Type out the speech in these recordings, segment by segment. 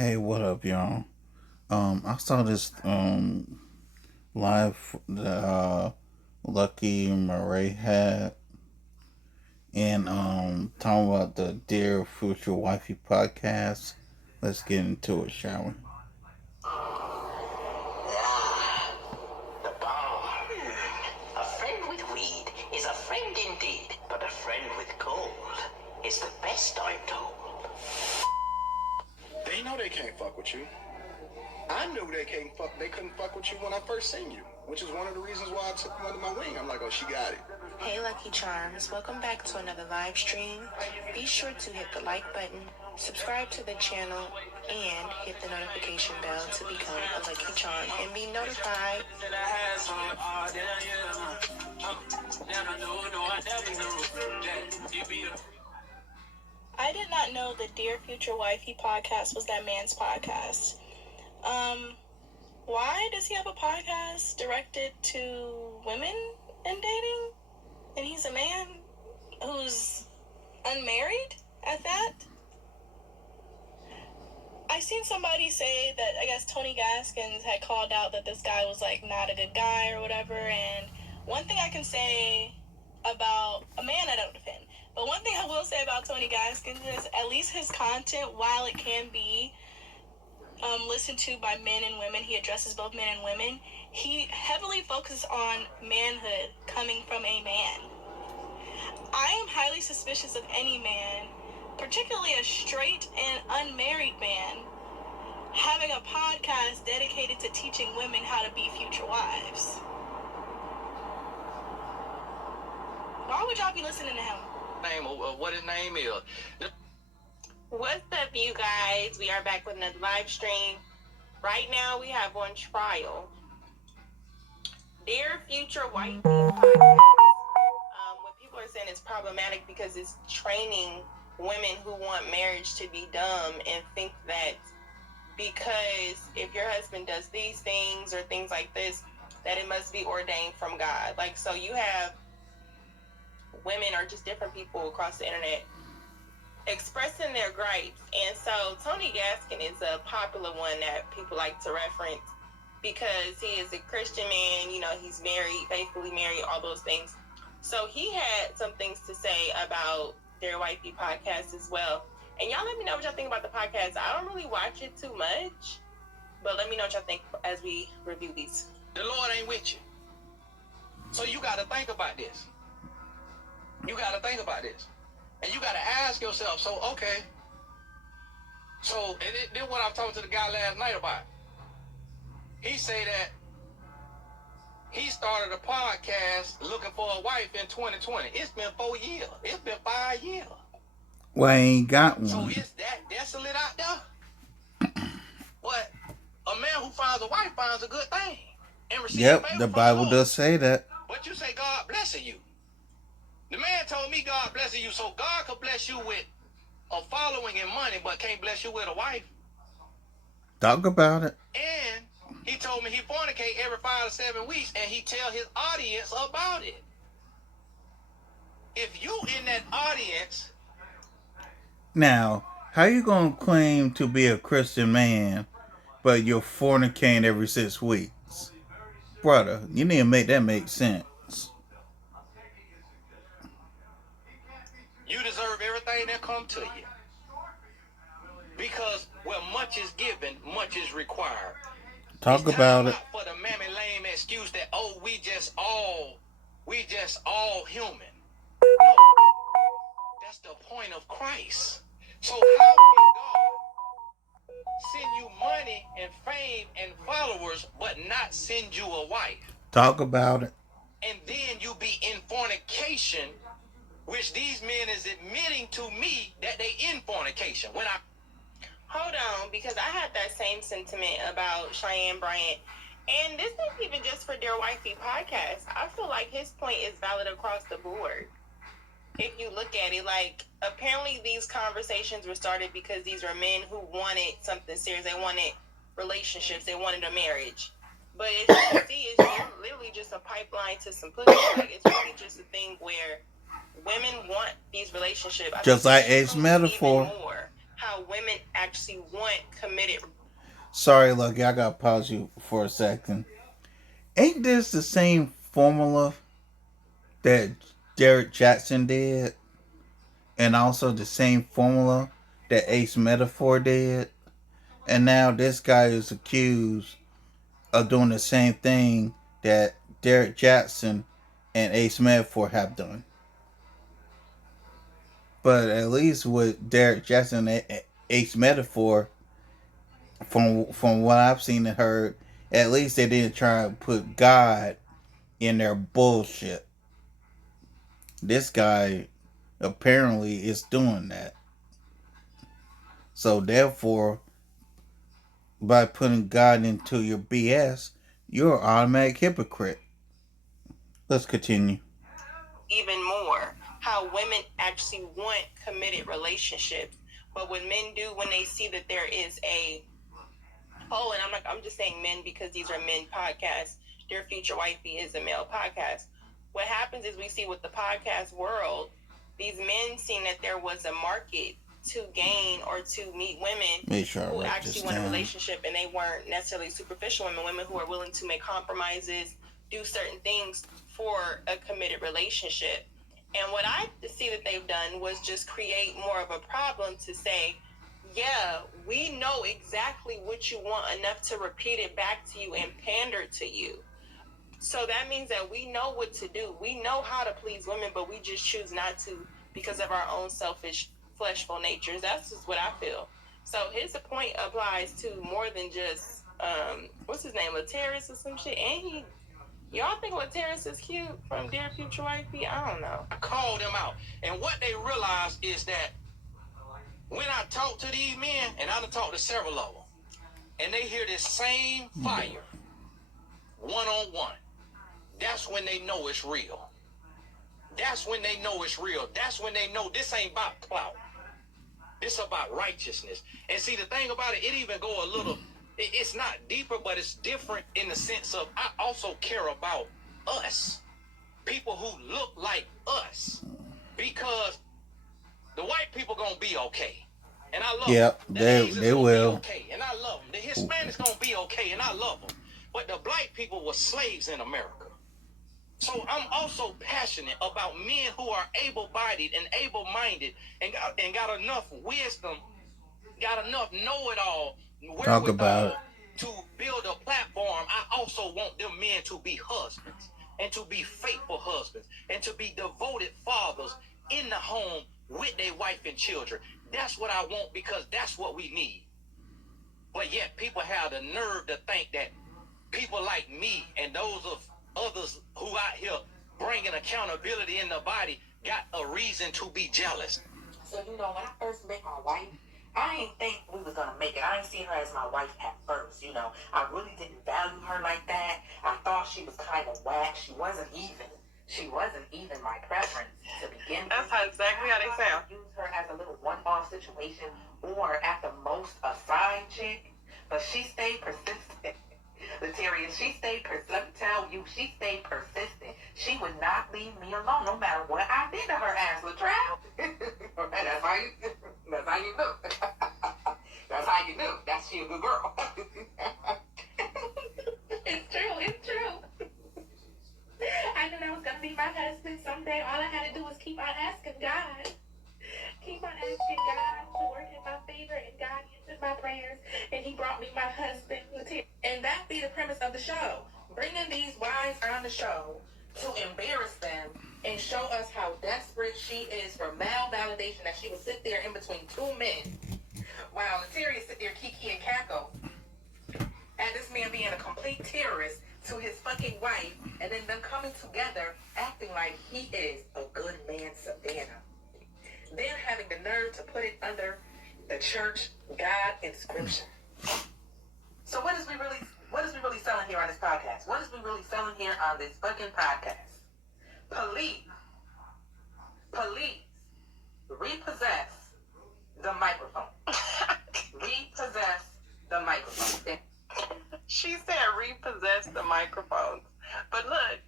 Hey, what up, y'all? I saw this live that Lucky Murray had, and talking about the Dear Future Wifey podcast. Let's get into it, shall we? Ah, the bar. A friend with weed is a friend indeed, but a friend with gold is the best, I'm told. They know they can't fuck with you. I knew they couldn't fuck with you when I first seen you, which is one of the reasons why I took you under my wing. I'm like, oh, she got it. Hey Lucky Charms, welcome back to another live stream. Be sure to hit the like button, subscribe to the channel, and hit the notification bell to become a Lucky Charm and be notified. I did not know the Dear Future Wifey podcast was that man's podcast. Why does he have a podcast directed to women and dating? And he's a man who's unmarried at that? I seen somebody say that I guess Tony Gaskins had called out that this guy was like not a good guy or whatever. And one thing I can say about a man I don't defend, but one thing I will say about Tony Gaskins is at least his content, while it can be listened to by men and women, he addresses both men and women. He heavily focuses on manhood coming from a man. I am highly suspicious of any man, particularly a straight and unmarried man, having a podcast dedicated to teaching women how to be future wives. Why would y'all be listening to him? What his name is. What's up, you guys? We are back with another live stream. Right now, we have on trial Dear Future White podcast. What people are saying is problematic because it's training women who want marriage to be dumb and think that because if your husband does these things or things like this, that it must be ordained from God. Like, so you have women or just different people across the internet expressing their gripes. And so Tony Gaskin is a popular one that people like to reference because he is a Christian man, you know, he's married, faithfully married, all those things. So he had some things to say about their Wifey podcast as well. And y'all let me know what y'all think about the podcast. I don't really watch it too much, but let me know what y'all think as we review these. The Lord ain't with you. So you got to think about this. You got to think about this. And you got to ask yourself, so, okay. So, and then what I was talking to the guy last night about. He say that he started a podcast looking for a wife in 2020. It's been 4 years. It's been 5 years. Well, I ain't got one. So it's that desolate out there. But a man who finds a wife finds a good thing. And receives Yep, favor the from Bible Lord. does say that. But you say God blessing you. The man told me God blessing you, so God could bless you with a following and money, but can't bless you with a wife. Talk about it. And he told me he fornicate every 5 to 7 weeks, and he tell his audience about it. If you in that audience... Now, how you gonna claim to be a Christian man, but you're fornicating every 6 weeks? Brother, you need to make that make sense. You deserve everything that come to you. Because where much is given, much is required. Talk about it. For the mammy lame excuse that, oh, we just all human. No. That's the point of Christ. So how can God send you money and fame and followers, but not send you a wife? Talk about it. And then you be in fornication, which these men is admitting to me that they in fornication. When I Hold on, because I had that same sentiment about Cheyenne Bryant. And this isn't even just for Dear Wifey podcast. I feel like his point is valid across the board. If you look at it, like, apparently these conversations were started because these were men who wanted something serious. They wanted relationships. They wanted a marriage. But as you can see, it's literally just a pipeline to some pussy. Like, it's really just a thing where women want these relationships. Just like Ace Metaphor. How how women actually want committed. Sorry, Lucky, I gotta pause you for a second. Ain't this the same formula that Derek Jackson did? And also the same formula that Ace Metaphor did? And now this guy is accused of doing the same thing that Derek Jackson and Ace Metaphor have done. But at least with Derek Jackson and Ace Metaphor, from what I've seen and heard, at least they didn't try to put God in their bullshit. This guy apparently is doing that. So therefore, by putting God into your BS, you're an automatic hypocrite. Let's continue. Even more, how women actually want committed relationships, but what men do when they see that there is a and I'm just saying men because these are men podcasts. Dear Future Wifey is a male podcast. What happens is we see with the podcast world, these men seeing that there was a market to gain or to meet women who actually want a relationship, and they weren't necessarily superficial women who are willing to make compromises, do certain things for a committed relationship. And what I see that they've done was just create more of a problem to say, yeah, we know exactly what you want enough to repeat it back to you and pander to you. So that means that we know what to do. We know how to please women, but we just choose not to because of our own selfish, fleshful natures. That's just what I feel. So his point applies to more than just, what's his name, Lateris or some shit. And y'all think Lateris is cute from Dear Future Wifey? I don't know. I called them out. And what they realized is that when I talk to these men, and I done talked to several of them, and they hear this same fire, one-on-one, that's when they know it's real. That's when they know it's real. That's when they know this ain't about clout. This about righteousness. And see, the thing about it, it even go a little, it's not deeper, but it's different in the sense of I also care about us. People who look like us. Because the white people gonna be okay. And I love them. The Asians they gonna will. be okay, and I love them. The Hispanics gonna be okay, and I love them. But the black people were slaves in America. So I'm also passionate about men who are able-bodied and able-minded and got enough wisdom, got enough know-it-all, Talk about it. To build a platform. I also want them men to be husbands and to be faithful husbands and to be devoted fathers in the home with their wife and children. That's what I want because that's what we need. But yet people have the nerve to think that people like me and those of others who out here bringing accountability in the body got a reason to be jealous. So, when I first met my wife, I didn't think we was gonna make it. I didn't see her as my wife at first, I really didn't value her like that. I thought she was kind of whack. She wasn't even my preference to begin with. That's exactly how they sound. Use her as a little one-off situation or at the most a side chick, but she stayed persistent. Lataria, she stayed persistent. Let me tell you, she stayed persistent. She would not leave me alone, no matter what I did to her ass, Latrell. That's how you knew. That's how you knew. That's she a good girl. It's true. I knew that was gonna be my husband someday. All I had to do was keep on asking God. Keep on asking God to work in my favor, and God answered my prayers, and He brought me my husband. And that be the premise of the show. Bringing these wives on the show to embarrass them and show us how desperate she is for male validation, that she will sit there in between two men while Lataria sit there kiki and cackle at this man being a complete terrorist to his fucking wife, and then them coming together acting like he is a good man, Savannah. Then having the nerve to put it under the church, God, and scripture. So what is we really selling here on this podcast? What is we really selling here on this fucking podcast? Police, repossess the microphone. Repossess the microphone. She said repossess the microphones. But look,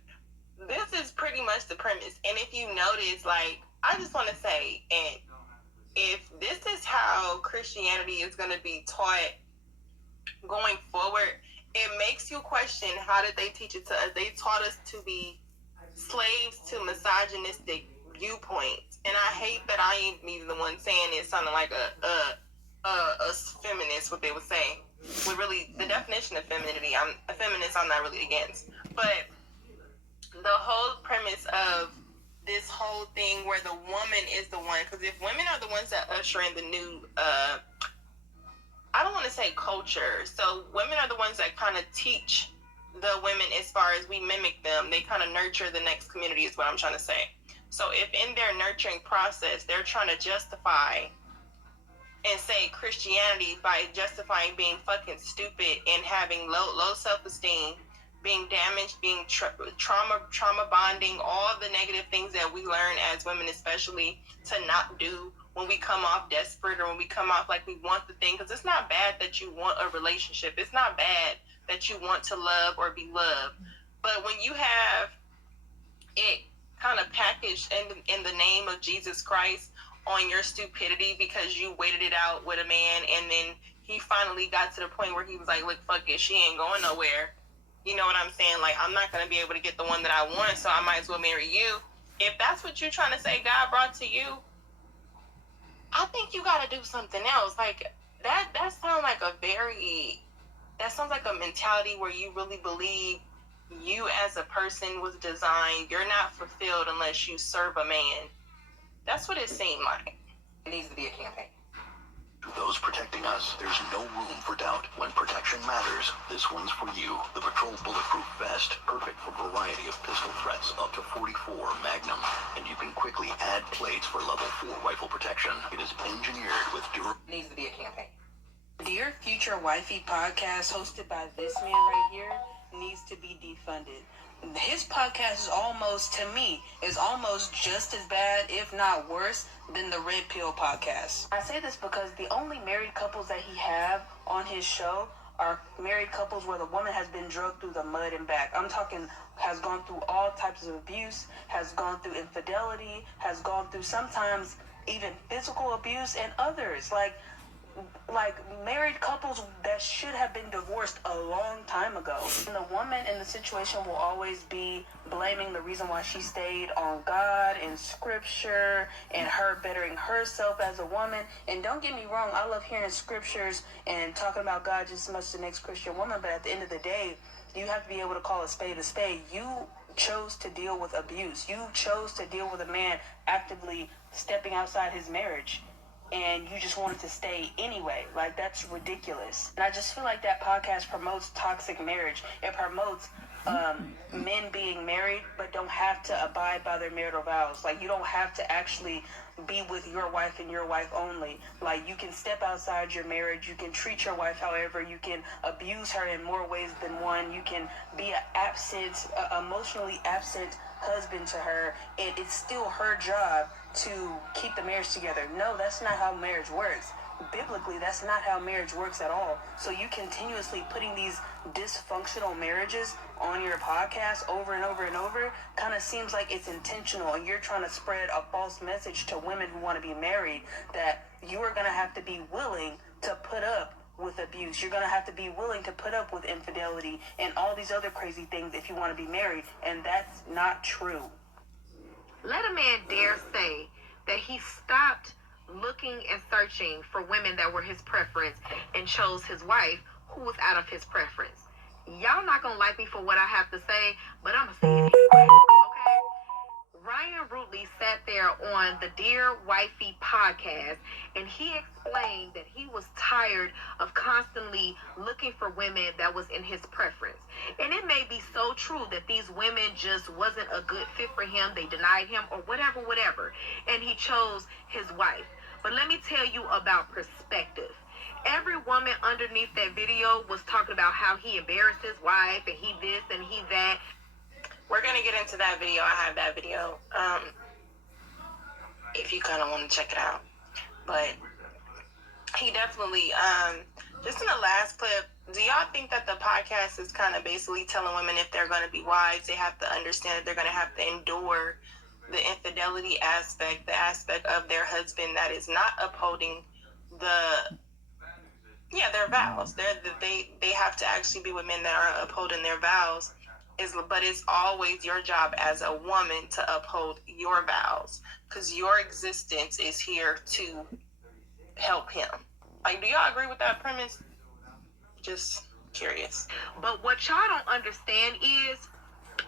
this is pretty much the premise. And if you notice, I just want to say, and if this is how Christianity is going to be taught going forward, it makes you question, how did they teach it to us? They taught us to be slaves to misogynistic viewpoints, and I hate that I ain't even the one saying it, sounding like a feminist, what they would say. With really the definition of femininity, I'm a feminist. I'm not really against, but the whole premise of this whole thing where the woman is the one, because if women are the ones that usher in the new I don't want to say culture. So women are the ones that kind of teach the women as far as we mimic them. They kind of nurture the next community is what I'm trying to say. So if in their nurturing process, they're trying to justify and say Christianity by justifying being fucking stupid and having low self-esteem, being damaged, being trauma bonding, all the negative things that we learn as women, especially to not do when we come off desperate or when we come off like we want the thing. Because it's not bad that you want a relationship. It's not bad that you want to love or be loved. But when you have it kind of packaged in the name of Jesus Christ on your stupidity because you waited it out with a man, and then he finally got to the point where he was like, look, fuck it, she ain't going nowhere. You know what I'm saying? Like, I'm not going to be able to get the one that I want, so I might as well marry you. If that's what you're trying to say God brought to you, I think you got to do something else. Like, that sounds like that sounds like a mentality where you really believe you as a person was designed. You're not fulfilled unless you serve a man. That's what it seemed like. It needs to be a campaign. To those protecting us, there's no room for doubt. When protection matters, this one's for you. The Patrol Bulletproof Vest, perfect for a variety of pistol threats, up to 44 Magnum. And you can quickly add plates for level 4 rifle protection. It is engineered with durable... Needs to be a campaign. Dear Future Wifey podcast, hosted by this man right here, needs to be defunded. His podcast is almost, to me, is almost just as bad, if not worse, than the Red Pill podcast. I say this because the only married couples that he have on his show are married couples where the woman has been drugged through the mud and back. I'm talking has gone through all types of abuse, has gone through infidelity, has gone through sometimes even physical abuse, and others like married couples that should have been divorced a long time ago. And the woman in the situation will always be blaming the reason why she stayed on God and scripture and her bettering herself as a woman. And don't get me wrong, I love hearing scriptures and talking about God just as much as the next Christian woman, but at the end of the day, you have to be able to call a spade a spade. You chose to deal with abuse. You chose to deal with a man actively stepping outside his marriage, and you just wanted to stay anyway. Like, that's ridiculous. And I just feel like that podcast promotes toxic marriage. It promotes men being married but don't have to abide by their marital vows. Like, you don't have to actually be with your wife and your wife only. Like, you can step outside your marriage. You can treat your wife however. You can abuse her in more ways than one. You can be emotionally absent husband to her, and it's still her job to keep the marriage together. No, that's not how marriage works. Biblically, that's not how marriage works at all. So you continuously putting these dysfunctional marriages on your podcast over and over and over kind of seems like it's intentional, and you're trying to spread a false message to women who want to be married that you are going to have to be willing to put up with abuse. You're going to have to be willing to put up with infidelity and all these other crazy things if you want to be married, and that's not true. Let a man dare say that he stopped looking and searching for women that were his preference and chose his wife who was out of his preference. Y'all not gonna like me for what I have to say, but I'm gonna say it anyway, okay? Ryan Rootley sat there on the Dear Wifey podcast, and he explained that he was tired of constantly looking for women that was in his preference. And it may be so true that these women just wasn't a good fit for him. They denied him or whatever. And he chose his wife. But let me tell you about perspective. Every woman underneath that video was talking about how he embarrassed his wife and he this and he that. We're going to get into that video. I have that video. If you kind of want to check it out. But he definitely, just in the last clip, do y'all think that the podcast is kind of basically telling women if they're going to be wives, they have to understand that they're going to have to endure the infidelity aspect, the aspect of their husband that is not upholding their vows. They have to actually be with men that are upholding their vows. But it's always your job as a woman to uphold your vows, because your existence is here to help him. Like, do y'all agree with that premise? Just curious. But what y'all don't understand is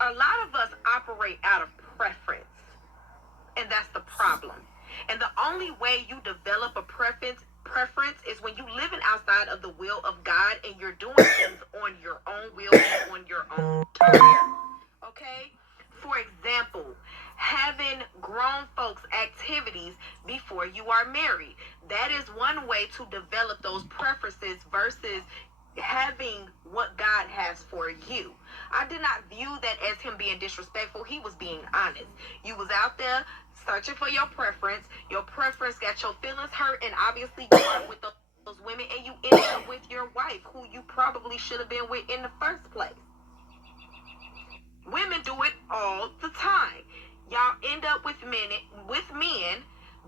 a lot of us operate out of preference. And that's the problem. And the only way you develop a preference is when you living outside of the will of God and you're doing things on your own will and on your own terms. Okay? For example, having grown folks activities before you are married. That is one way to develop those preferences versus having what God has for you. I did not view that as him being disrespectful. He was being honest. You was out there searching for your preference. Your preference got your feelings hurt, and obviously you were with those women, and you ended up with your wife, who you probably should have been with in the first place. Women do it all the time. Y'all end up with men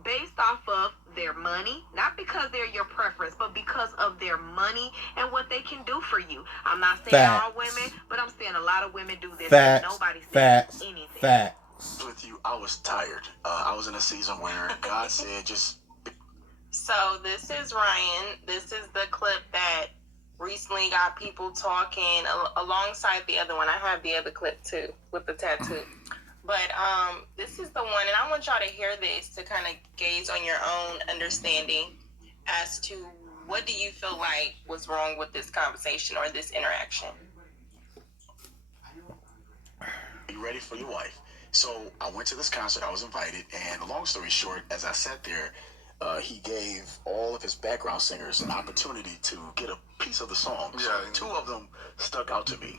based off of their money, not because they're your preference, but because of their money and what they can do for you. I'm not saying all women, but I'm saying a lot of women do this. And nobody's saying anything. Facts. With you, I was tired. I was in a season where God said just... So this is Ryan. This is the clip that recently got people talking alongside the other one. I have the other clip too with the tattoo. But this is the one, and I want y'all to hear this to kind of gaze on your own understanding as to what do you feel like was wrong with this conversation or this interaction. You ready for your wife? So I went to this concert. I was invited, and long story short, as I sat there, he gave all of his background singers an opportunity to get a piece of the song. So two of them stuck out to me.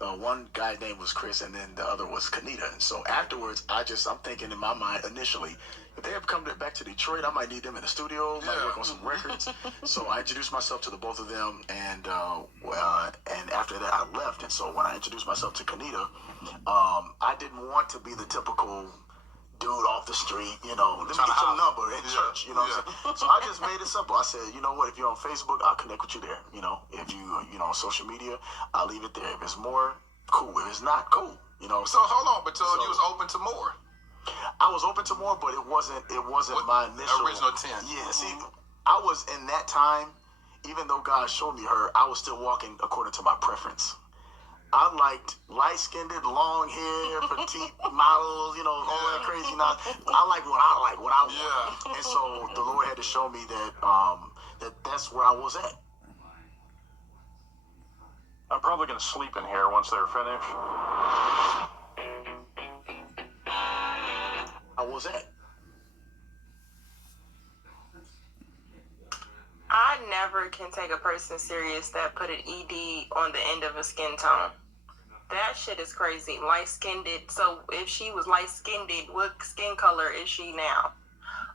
One guy's name was Chris, and then the other was Kanita. And so afterwards, I'm thinking in my mind initially, if they ever come back to Detroit, I might need them in the studio, might work on some records. So I introduced myself to the both of them, and after that, I left. And so when I introduced myself to Kanita, I didn't want to be the typical dude off the street, let me get your number in church, what I'm saying? So I just made it simple. I said, you know what, if you're on Facebook, I'll connect with you there. If you, on social media, I'll leave it there. If it's more, cool. If it's not, cool. So hold on, but so you was open to more. I was open to more, but it wasn't my initial original intent. Yeah, see, I was in that time, even though God showed me her, I was still walking according to my preference. I liked light-skinned, long hair, petite models, all that crazy nonsense. I like what I want. Yeah. And so the Lord had to show me that that's where I was at. I'm probably going to sleep in here once they're finished. I was at. I never can take a person serious that put an ED on the end of a skin tone. That shit is crazy. Light-skinned. So if she was light-skinned, what skin color is she now?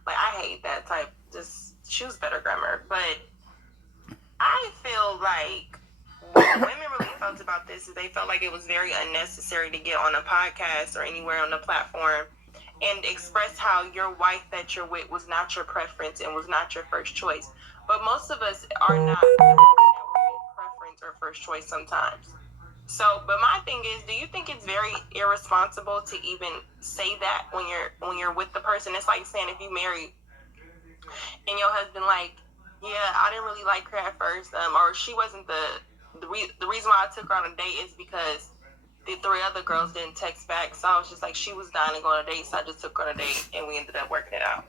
Like, I hate that type. Just choose better grammar. But I feel like what women really felt about this is they felt like it was very unnecessary to get on a podcast or anywhere on the platform and express how your wife that you're with was not your preference and was not your first choice. But most of us are not the person that would make preference or first choice sometimes. So, but my thing is, do you think it's very irresponsible to even say that when you're with the person? It's like saying if you married and your husband like, yeah, I didn't really like her at first, or she wasn't the reason why I took her on a date is because the three other girls didn't text back, so I was just like, she was dying to go on a date, so I just took her on a date, and we ended up working it out.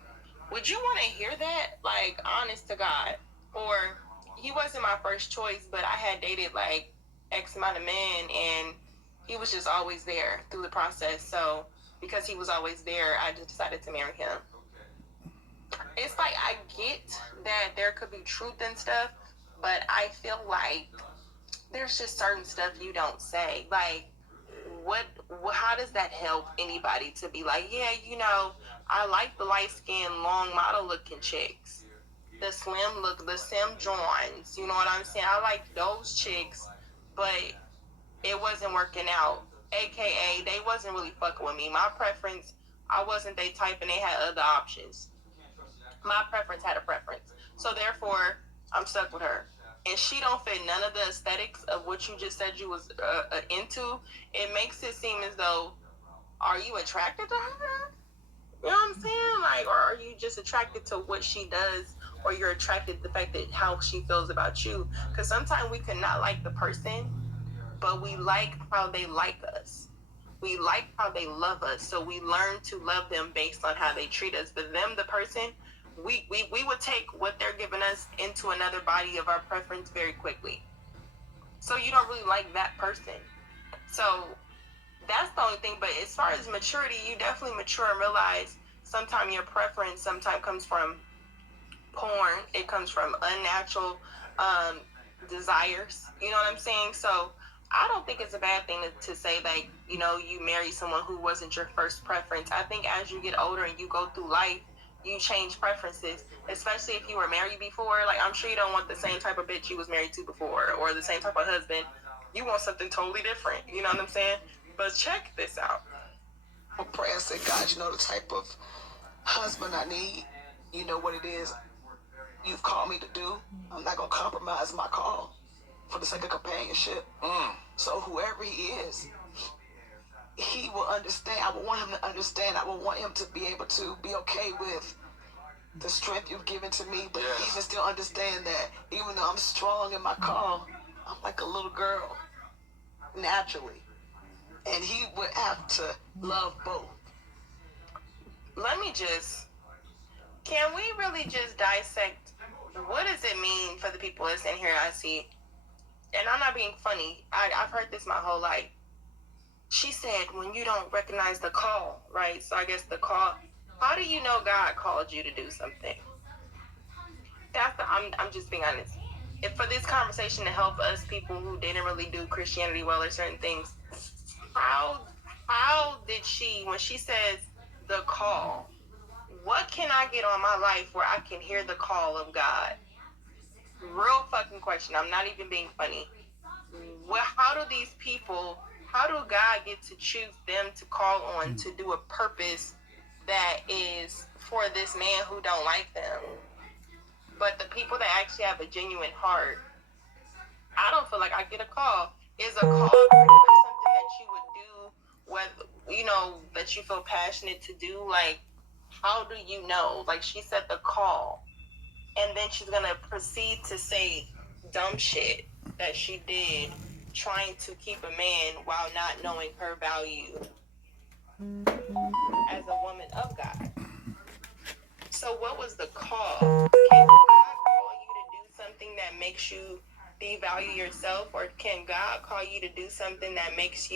Would you want to hear that? Like, honest to God. Or, he wasn't my first choice, but I had dated, like, X amount of men, and he was just always there through the process, so because he was always there, I just decided to marry him. It's like, I get that there could be truth and stuff, but I feel like there's just certain stuff you don't say. Like, how does that help anybody to be like, yeah, I like the light-skinned, long model-looking chicks. The slim look, the Sim Johns, you know what I'm saying? I like those chicks, but it wasn't working out. AKA, they wasn't really fucking with me. My preference I wasn't they type and they had other options. My preference had a preference. So therefore, I'm stuck with her. And she don't fit none of the aesthetics of what you just said you was into. It makes it seem as though, are you attracted to her? You know what I'm saying? Like, or are you just attracted to what she does, or you're attracted to the fact that how she feels about you? Because sometimes we could not like the person, but we like how they like us. We like how they love us, so we learn to love them based on how they treat us. But them, the person, we would take what they're giving us into another body of our preference very quickly. So you don't really like that person. So that's the only thing. But as far as maturity, you definitely mature and realize sometimes your preference sometimes comes from porn. It comes from unnatural desires. You know what I'm saying? So I don't think it's a bad thing to say that, you know, you marry someone who wasn't your first preference. I think as you get older and you go through life, you change preferences, especially if you were married before. Like, I'm sure you don't want the same type of bitch you was married to before or the same type of husband. You want something totally different. You know what I'm saying? But check this out. I pray and say, God, you know the type of husband I need. You know what it is you've called me to do. I'm not going to compromise my call for the sake of companionship. So whoever he is, he will understand. I will want him to understand. I will want him to be able to be okay with the strength you've given to me, but even still understand that even though I'm strong in my call, I'm like a little girl naturally. And he would have to love both. Let me just, can we really just dissect what does it mean for the people listening here? I see, and I'm not being funny. I've heard this my whole life. She said, when you don't recognize the call, right? So I guess the call, how do you know God called you to do something? I'm just being honest. If for this conversation to help us people who didn't really do Christianity well or certain things, how did she, when she says the call, what can I get on my life where I can hear the call of God? Real fucking question. I'm not even being funny. Well, how do these people, how do God get to choose them to call on to do a purpose that is for this man who don't like them? But the people that actually have a genuine heart, I don't feel like I get a call. Is a call pretty much something that you would do, whether, you know, that you feel passionate to do? Like, how do you know? Like, she said the call, and then she's gonna proceed to say dumb shit that she did trying to keep a man while not knowing her value as a woman of God. So what was the call? Can God call you to do something that makes you devalue yourself, or can God call you to do something that makes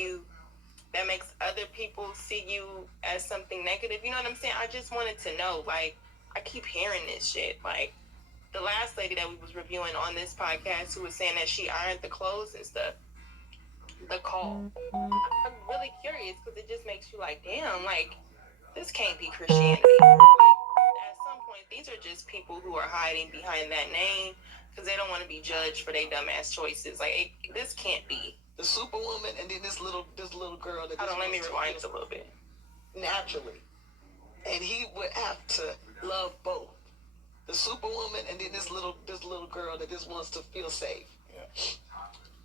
other people see you as something negative? You know what I'm saying? I just wanted to know. Like, I keep hearing this shit. Like, the last lady that we was reviewing on this podcast who was saying that she ironed the clothes and stuff. The call. I'm really curious because it just makes you like, damn, like, this can't be Christianity. Like, at some point, these are just people who are hiding behind that name because they don't want to be judged for their dumbass choices. Like, this can't be. The superwoman and then this little girl. Hold on, let me rewind this a little bit. Naturally. And he would have to love both. The superwoman and then this little girl that just wants to feel safe. Yeah.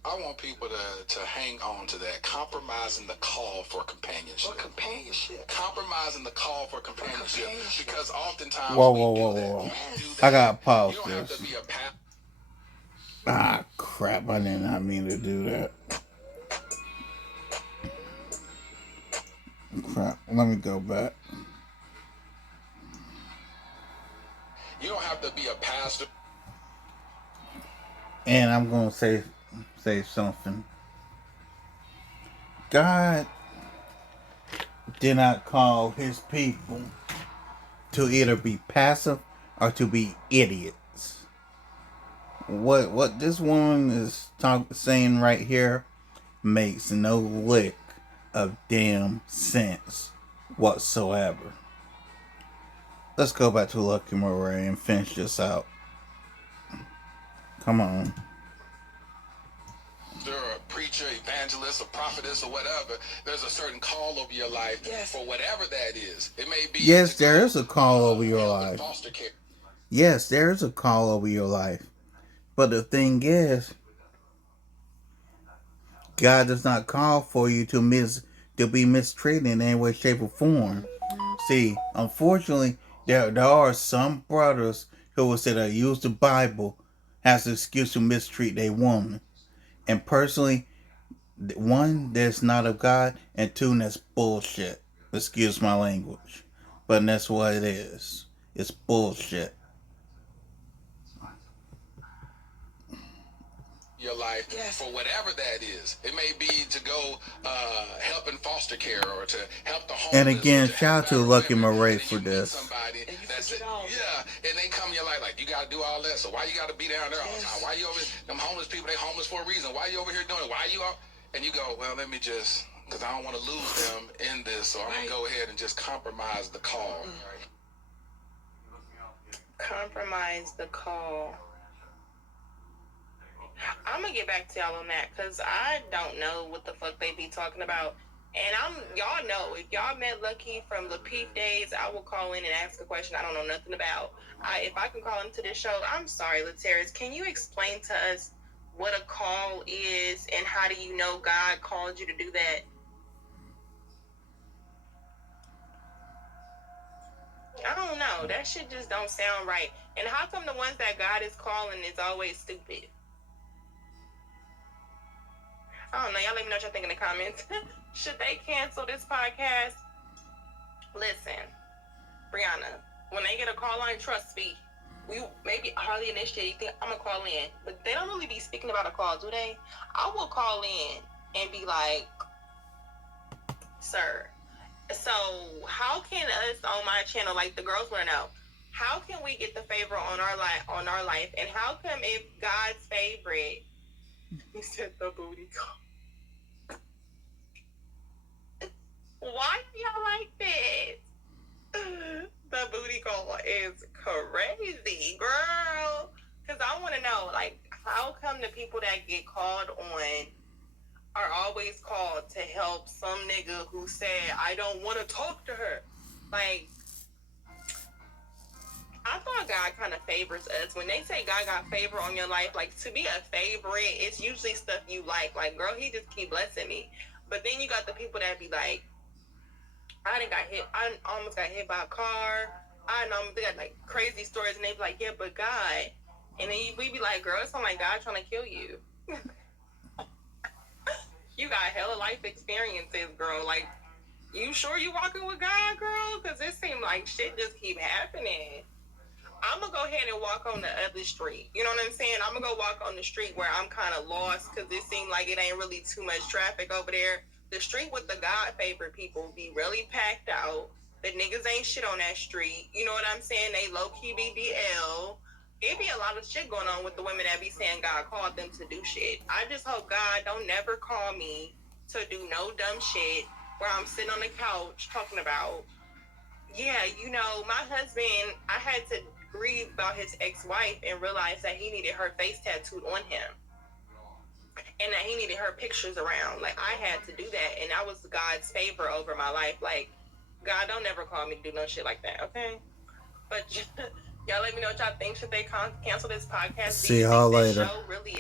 I want people to hang on to that. Compromising the call for companionship. For companionship. Compromising the call for companionship. Because oftentimes Whoa. We do that. I gotta pause you don't this. Have to be a Ah, crap. I did not mean to do that. Crap. Let me go back. You don't have to be a pastor. And I'm going to say something. God did not call his people to either be passive or to be idiots. What this woman is saying right here makes no lick of damn sense whatsoever. Let's go back to Lucky Murray and finish this out. Come on. There are preachers preacher, evangelist, or prophetess, or whatever, there's a certain call over your life for whatever that is. It may be. Yes, there is a call over your life. Foster care. Yes, there is a call over your life. But the thing is, God does not call for you to be mistreated in any way, shape, or form. See, unfortunately, there are some brothers who will say that use the Bible as an excuse to mistreat a woman. And personally, one, that's not of God, and two, that's bullshit. Excuse my language. But that's what it is. It's bullshit. Your life for whatever that is. It may be to go help in foster care or to help the homeless. And again, shout out to Lucky Murray for this. Somebody that's it. Yeah, and they come in your life like, you got to do all that. So why you got to be down there all the time? Why you over them homeless people? They homeless for a reason. Why you over here doing it? Why you up? And you go, well, let me just, because I don't want to lose them in this, so I'm gonna go ahead and just compromise the call. Compromise the call. I'm gonna get back to y'all on that because I don't know what the fuck they be talking about. And y'all know, if y'all met Lucky from the Peep days, I will call in and ask a question I don't know nothing about. If I can call into this show, I'm sorry, Lateris, can you explain to us what a call is and how do you know God called you to do that? I don't know. That shit just don't sound right. And how come the ones that God is calling is always stupid? I don't know. Y'all let me know what y'all think in the comments. Should they cancel this podcast? Listen, Brianna, when they get a call line, trust me, we maybe hardly initiate. You think I'm gonna call in, but they don't really be speaking about a call, do they? I will call in and be like, sir, so how can us on my channel, like the girls want to know, how can we get the favor on our life, and how come if God's favorite, he said the booty call. Why do y'all like this? The booty call is crazy, girl. Because I want to know, like, how come the people that get called on are always called to help some nigga who said, I don't want to talk to her? Like, I thought God kind of favors us. When they say God got favor on your life, like, to be a favorite, it's usually stuff you like. Like, girl, he just keep blessing me. But then you got the people that be like, I almost got hit by a car. They got like crazy stories, and they be like, yeah, but God. And then we be like, girl, it's not like God trying to kill you. You got hella life experiences, girl. Like, you sure you walking with God, girl? Because it seemed like shit just keep happening. I'm going to go ahead and walk on the other street. You know what I'm saying? I'm going to go walk on the street where I'm kind of lost because it seemed like it ain't really too much traffic over there. The street with the God-favored people be really packed out. The niggas ain't shit on that street. You know what I'm saying? They low-key BDL. It be a lot of shit going on with the women that be saying God called them to do shit. I just hope God don't never call me to do no dumb shit where I'm sitting on the couch talking about, yeah, you know, my husband, I had to grieve about his ex-wife and realize that he needed her face tattooed on him. And that he needed her pictures around. Like, I had to do that. And that was God's favor over my life. Like, God, don't never call me to do no shit like that, okay? But y'all let me know what y'all think. Should they cancel this podcast? See y'all later. Show really